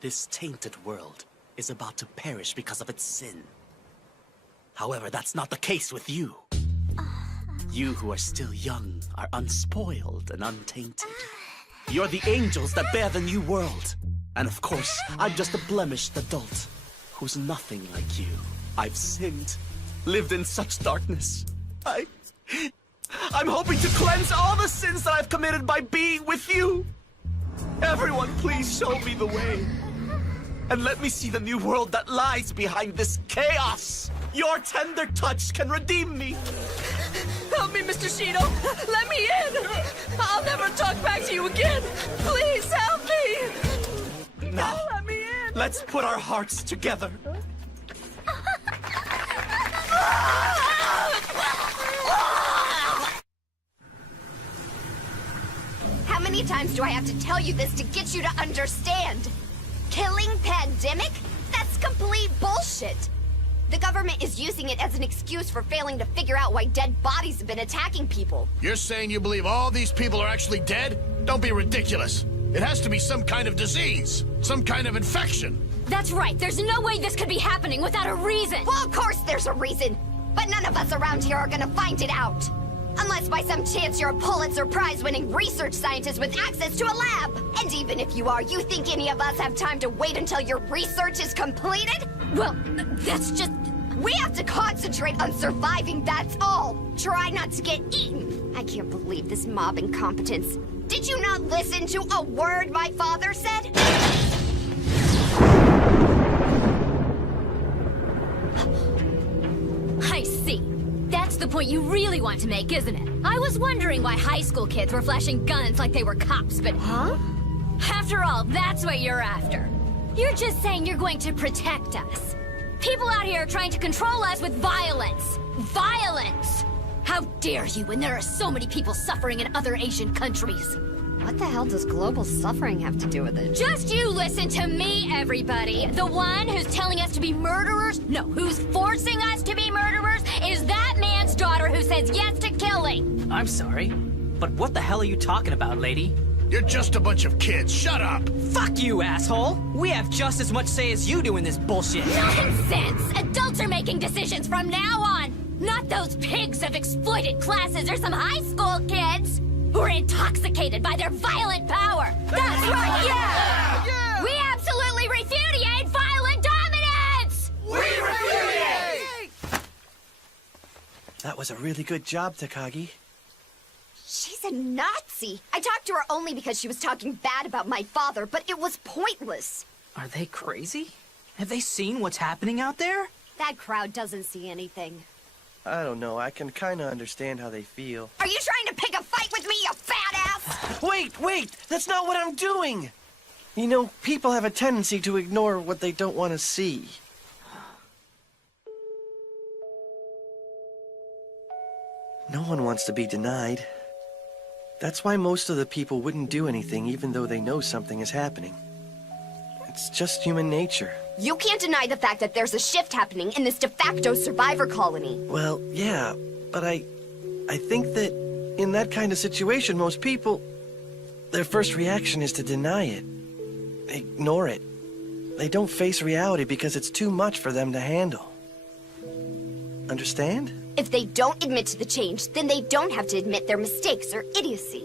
This tainted world is about to perish because of its sin. However, that's not the case with you. You who are still young are unspoiled and untainted. You're the angels that bear the new world. And of course, I'm just a blemished adult who's nothing like you. I've sinned, lived in such darkness. I'm hoping to cleanse all the sins that I've committed by being with you. Everyone, please show me the way. And let me see the new world that lies behind this chaos. Your tender touch can redeem me. Help me, Mr. Shido! Let me in! I'll never talk back to you again! Please help me! Now, Let me in! let's put our hearts together. How many times do I have to tell you this to get you to understand? Killing pandemic? That's complete bullshit! The government is using it as an excuse for failing to figure out why dead bodies have been attacking people. You're saying you believe all these people are actually dead? Don't be ridiculous. It has to be some kind of disease, some kind of infection. That's right. There's no way this could be happening without a reason. Well, of course there's a reason, but none of us around here are gonna find it out. Unless by some chance you're a Pulitzer Prize-winning research scientist with access to a lab. And even if you are, you think any of us have time to wait until your research is completed? Well, that's just... We have to concentrate on surviving, that's all. Try not to get eaten. I can't believe this mob incompetence. Did you not listen to a word my father said? I see. That's the point you really want to make, isn't it? I was wondering why high school kids were flashing guns like they were cops, but... Huh? After all, that's what you're after. You're just saying you're going to protect us. People out here are trying to control us with violence. Violence! How dare you when there are so many people suffering in other Asian countries? What the hell does global suffering have to do with it? Just you listen to me, everybody. The one who's telling us to be murderers, no, who's forcing us to be murderers, is that man's daughter who says yes to killing. I'm sorry, but what the hell are you talking about, lady? You're just a bunch of kids. Shut up! Fuck you, asshole! We have just as much say as you do in this bullshit. Nonsense! Adults are making decisions from now on! Not those pigs of exploited classes or some high school kids who are intoxicated by their violent power! That's right, yeah! We absolutely repudiate violent dominance! We repudiate! That was a really good job, Takagi. She's a Nazi. I talked to her only because she was talking bad about my father, but it was pointless. Are they crazy? Have they seen what's happening out there? That crowd doesn't see anything. I don't know. I can kind of understand how they feel. Are you trying to pick a fight with me, you fat ass? Wait! That's not what I'm doing! You know, people have a tendency to ignore what they don't want to see. No one wants to be denied. That's why most of the people wouldn't do anything even though they know something is happening. It's just human nature. You can't deny the fact that there's a shift happening in this de facto survivor colony. Well, yeah, but I think that in that kind of situation, most people, their first reaction is to deny it. Ignore it. They don't face reality because it's too much for them to handle. Understand? If they don't admit to the change, then they don't have to admit their mistakes or idiocy.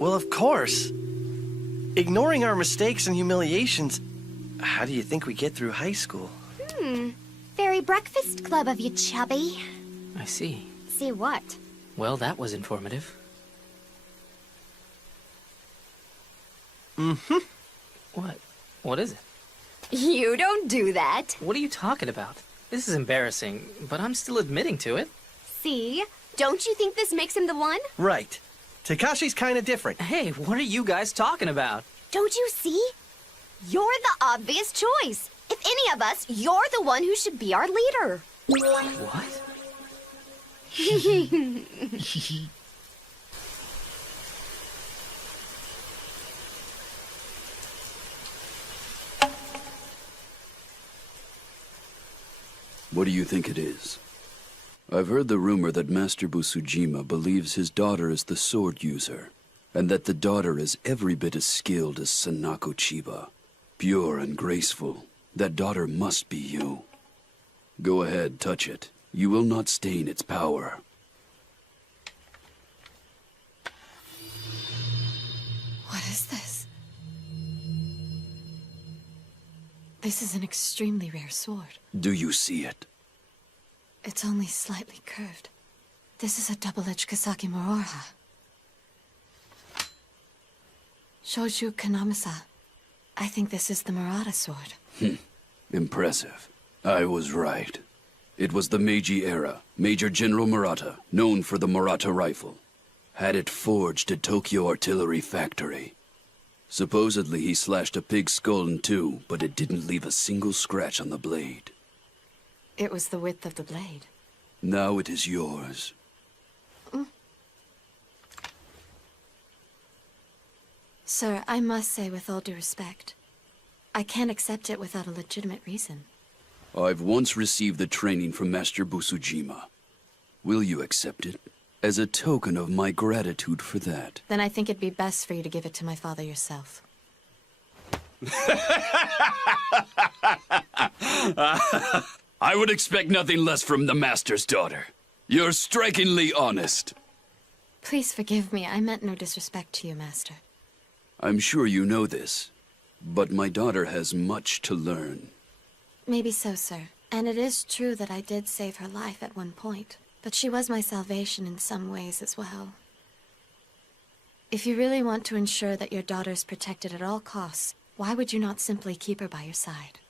Well, of course. Ignoring our mistakes and humiliations, how do you think we get through high school? Very breakfast club of you, chubby. I see. See what? Well, that was informative. Mm-hmm. What? What is it? You don't do that. What are you talking about? This is embarrassing, but I'm still admitting to it. See? Don't you think this makes him the one? Right. Takashi's kind of different. Hey, what are you guys talking about? Don't you see? You're the obvious choice. If any of us, you're the one who should be our leader. What? What do you think it is? I've heard the rumor that Master Busujima believes his daughter is the sword user, and that the daughter is every bit as skilled as Sanako Chiba. Pure and graceful. That daughter must be you. Go ahead, touch it. You will not stain its power. What is this? This is an extremely rare sword. Do you see it? It's only slightly curved. This is a double-edged Kasaki Moroha. Shoju Kanamasa. I think this is the Murata sword. Impressive. I was right. It was the Meiji era, Major General Murata, known for the Murata rifle. Had it forged at Tokyo Artillery Factory. Supposedly he slashed a pig's skull in two, but it didn't leave a single scratch on the blade. It was the width of the blade. Now it is yours. Sir, I must say with all due respect, I can't accept it without a legitimate reason. I've once received the training from Master Busujima. Will you accept it? As a token of my gratitude for that. Then I think it'd be best for you to give it to my father yourself. I would expect nothing less from the Master's daughter. You're strikingly honest. Please forgive me. I meant no disrespect to you, Master. I'm sure you know this, but my daughter has much to learn. Maybe so, sir. And it is true that I did save her life at one point. But she was my salvation in some ways as well. If you really want to ensure that your daughter is protected at all costs, why would you not simply keep her by your side?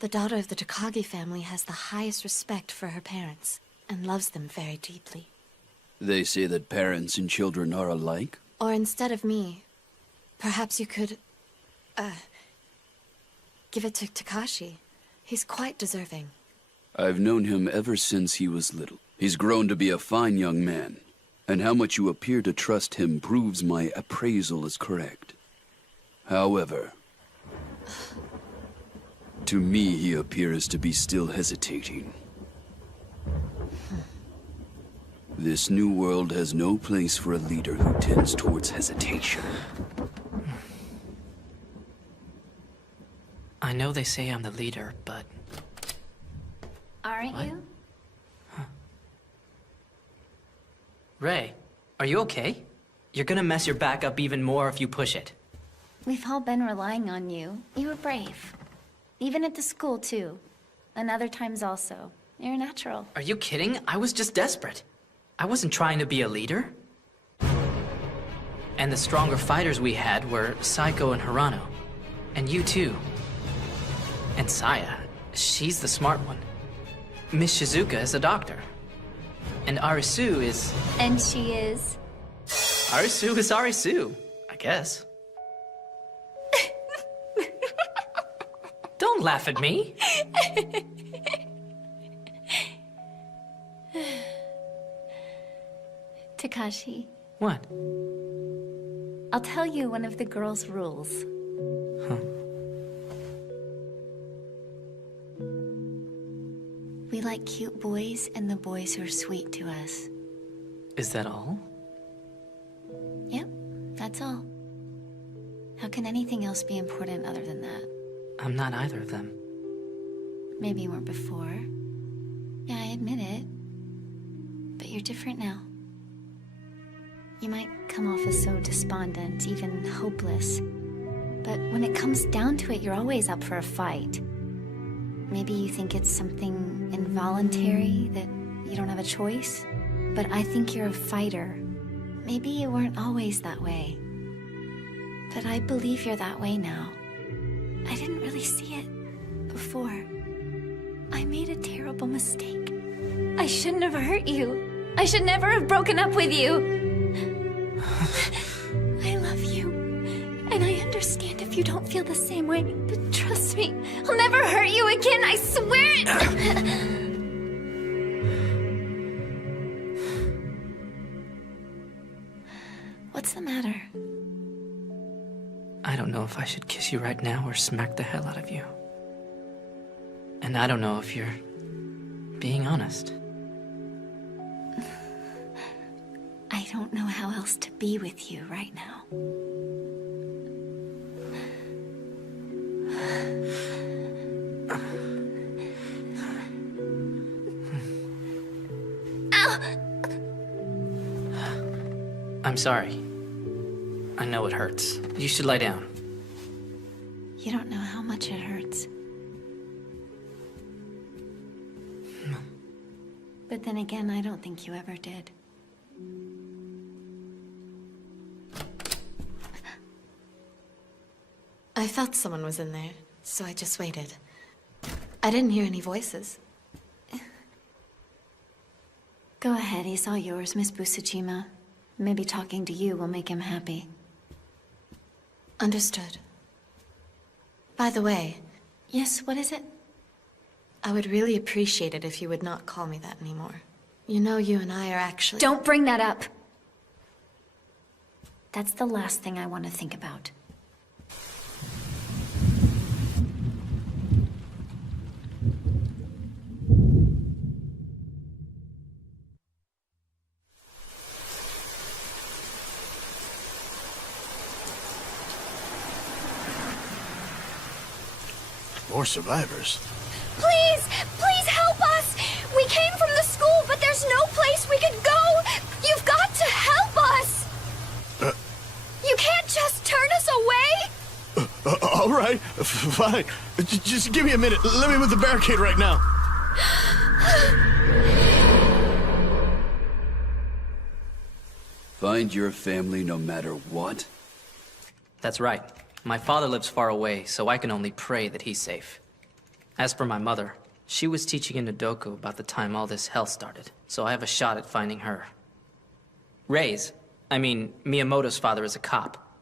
The daughter of the Takagi family has the highest respect for her parents, and loves them very deeply. They say that parents and children are alike? Or instead of me, perhaps you could, give it to Takashi. He's quite deserving. I've known him ever since he was little. He's grown to be a fine young man, and how much you appear to trust him proves my appraisal is correct. However, to me he appears to be still hesitating. This new world has no place for a leader who tends towards hesitation. I know they say I'm the leader, but... Aren't What? you? Ray, are you okay? You're gonna mess your back up even more if you push it. We've all been relying on you. You were brave. Even at the school, too. And other times also. You're a natural. Are you kidding? I was just desperate. I wasn't trying to be a leader. And the stronger fighters we had were Saiko and Hirano. And you too. And Saya. She's the smart one. Miss Shizuka is a doctor. And Arisu is... And she is... Arisu is Arisu, I guess. Don't laugh at me. Takashi, What? I'll tell you one of the girls' rules. Huh. We like cute boys and the boys who are sweet to us. Is that all? Yep, that's all. How can anything else be important other than that? I'm not either of them. Maybe you weren't before. Yeah, I admit it. But you're different now. You might come off as so despondent, even hopeless. But when it comes down to it, you're always up for a fight. Maybe you think it's something involuntary, that you don't have a choice. But I think you're a fighter. Maybe you weren't always that way. But I believe you're that way now. I didn't really see it before. I made a terrible mistake. I shouldn't have hurt you. I should never have broken up with you. I love you. And I understand if you don't feel the same way. But trust me, I'll never hurt you again, I swear it! What's the matter? I don't know if I should kiss you right now or smack the hell out of you. And I don't know if you're being honest. I don't know how else to be with you right now. I'm sorry. I know it hurts. You should lie down. You don't know how much it hurts. But then again, I don't think you ever did. I felt someone was in there, so I just waited. I didn't hear any voices. Go ahead, he's all yours, Miss Busujima. Maybe talking to you will make him happy. Understood. By the way... Yes, what is it? I would really appreciate it if you would not call me that anymore. You know you and I are actually... Don't bring that up. That's the last thing I want to think about. More survivors. Please! Please help us! We came from the school, but there's no place we could go! You've got to help us! You can't just turn us away! All right, fine. Just give me a minute. Let me move the barricade right now. Find your family no matter what? That's right. My father lives far away, so I can only pray that he's safe. As for my mother, she was teaching in Nodoku about the time all this hell started, so I have a shot at finding her. Miyamoto's father is a cop,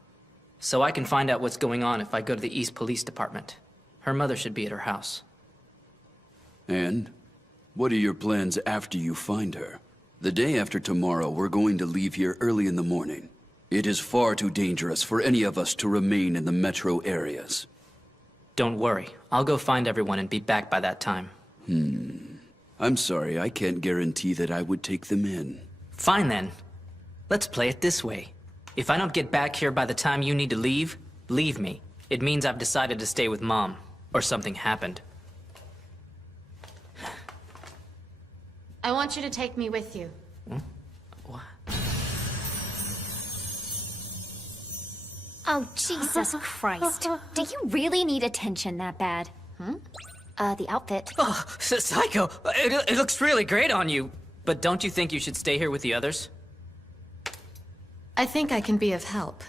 so I can find out what's going on if I go to the East Police Department. Her mother should be at her house. And? What are your plans after you find her? The day after tomorrow, we're going to leave here early in the morning. It is far too dangerous for any of us to remain in the metro areas. Don't worry, I'll go find everyone and be back by that time. I'm sorry, I can't guarantee that I would take them in. Fine then. Let's play it this way. If I don't get back here by the time you need to leave, leave me. It means I've decided to stay with Mom, or something happened. I want you to take me with you. What? Oh, Jesus Christ. Do you really need attention that bad? The outfit. Oh, Psycho! It looks really great on you. But don't you think you should stay here with the others? I think I can be of help.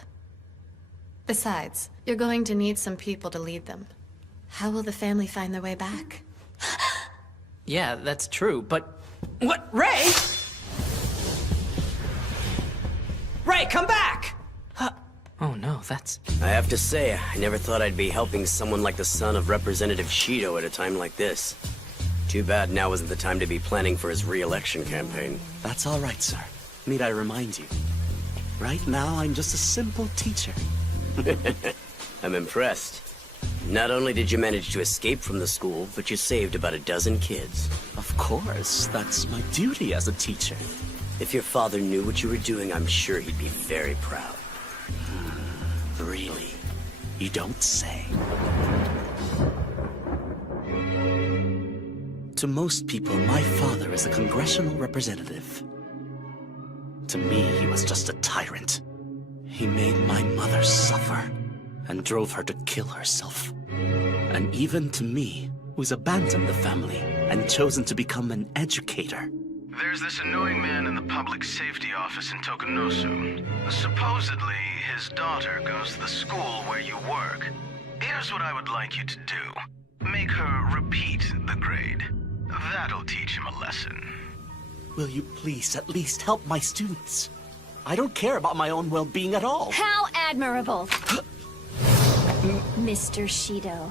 Besides, you're going to need some people to lead them. How will the family find their way back? Yeah, that's true, but... What? Ray? Ray, come back! Oh no, that's... I have to say, I never thought I'd be helping someone like the son of Representative Shido at a time like this. Too bad now isn't the time to be planning for his re-election campaign. That's all right, sir. Need I remind you? Right now, I'm just a simple teacher. I'm impressed. Not only did you manage to escape from the school, but you saved about a dozen kids. Of course, that's my duty as a teacher. If your father knew what you were doing, I'm sure he'd be very proud. Really? You don't say. To most people, my father is a congressional representative. To me, he was just a tyrant. He made my mother suffer and drove her to kill herself. And even to me, who's abandoned the family and chosen to become an educator. There's this annoying man in the public safety office in Tokunosu. Supposedly, his daughter goes to the school where you work. Here's what I would like you to do. Make her repeat the grade. That'll teach him a lesson. Will you please at least help my students? I don't care about my own well-being at all. How admirable! Mr. Shido.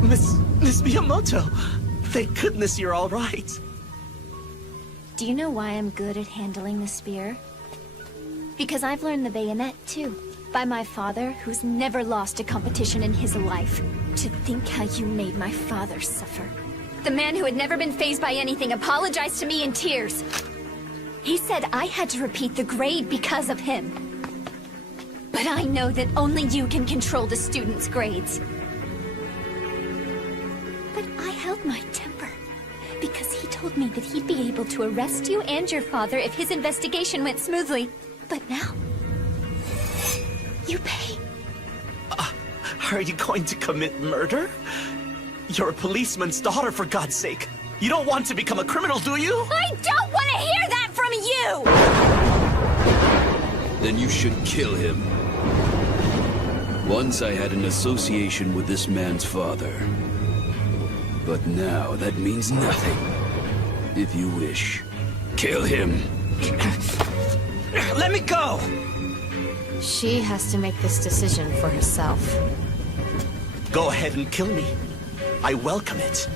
Miss Miyamoto, thank goodness you're all right. Do you know why I'm good at handling the spear? Because I've learned the bayonet, too. By my father, who's never lost a competition in his life. To think how you made my father suffer. The man who had never been fazed by anything apologized to me in tears. He said I had to repeat the grade because of him. But I know that only you can control the students' grades. But I held my temper. Because he told me that he'd be able to arrest you and your father if his investigation went smoothly. But now... you pay. Are you going to commit murder? You're a policeman's daughter, for God's sake. You don't want to become a criminal, do you? I don't want to hear that from you! Then you should kill him. Once I had an association with this man's father. But now that means nothing. If you wish, kill him. Let me go! She has to make this decision for herself. Go ahead and kill me. I welcome it.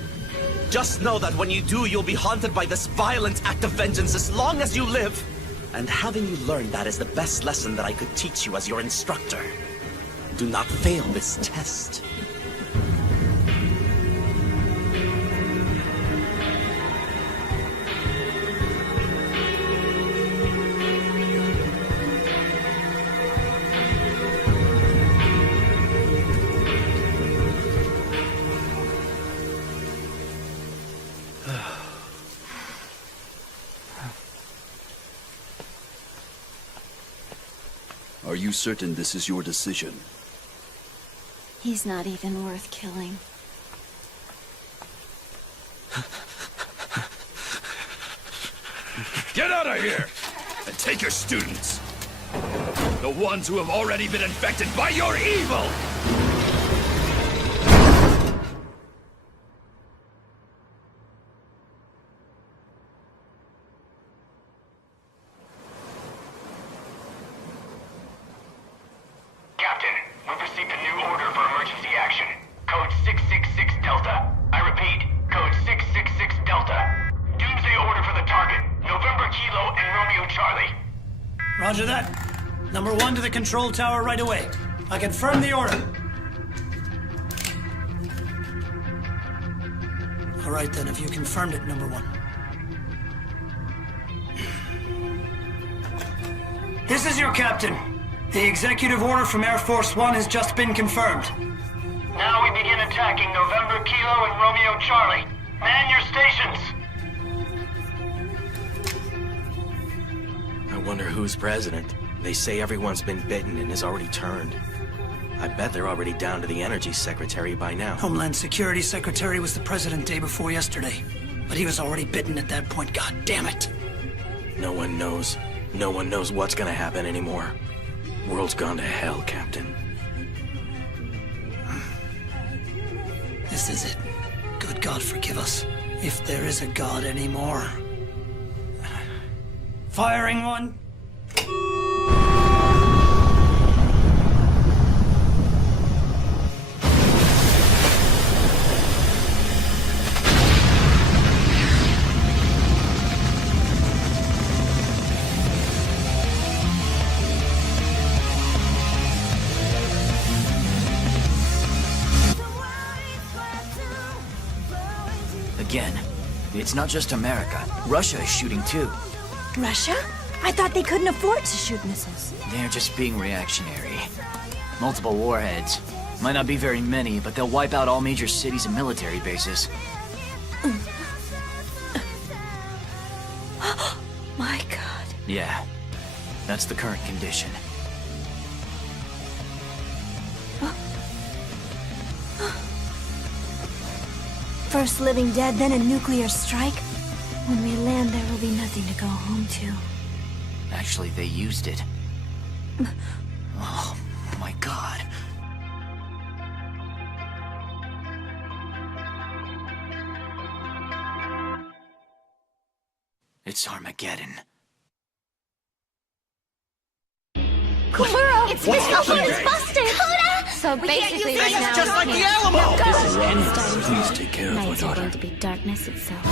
Just know that when you do, you'll be haunted by this violent act of vengeance as long as you live. And having you learned that is the best lesson that I could teach you as your instructor. Do not fail this test. Are you certain this is your decision? He's not even worth killing. Get out of here! And take your students! The ones who have already been infected by your evil! Captain, we've received a new order for emergency action. Code 666 Delta. I repeat, code 666 Delta. Doomsday order for the target. November Kilo and Romeo Charlie. Roger that. Number 1 to the control tower right away. I confirm the order. All right then, if you confirmed it, number 1. This is your captain. The executive order from Air Force One has just been confirmed. Now we begin attacking November Kilo and Romeo Charlie. Man your stations! I wonder who's president. They say everyone's been bitten and has already turned. I bet they're already down to the energy secretary by now. Homeland Security Secretary was the president day before yesterday. But he was already bitten at that point, god damn it. No one knows. No one knows what's gonna happen anymore. World's gone to hell, Captain. This is it. Good God forgive us. If there is a God anymore. Firing one. Again, it's not just America. Russia is shooting too. Russia? I thought they couldn't afford to shoot missiles. They're just being reactionary. Multiple warheads. Might not be very many, but they'll wipe out all major cities and military bases. My God. Yeah, that's the current condition. First living dead, then a nuclear strike? When we land, there will be nothing to go home to. Actually, they used it. Oh, my God. It's Armageddon. Kuro! It's happening? busted! So basically right now... Just like the Alamo! Please take care of my daughter. to be darkness itself.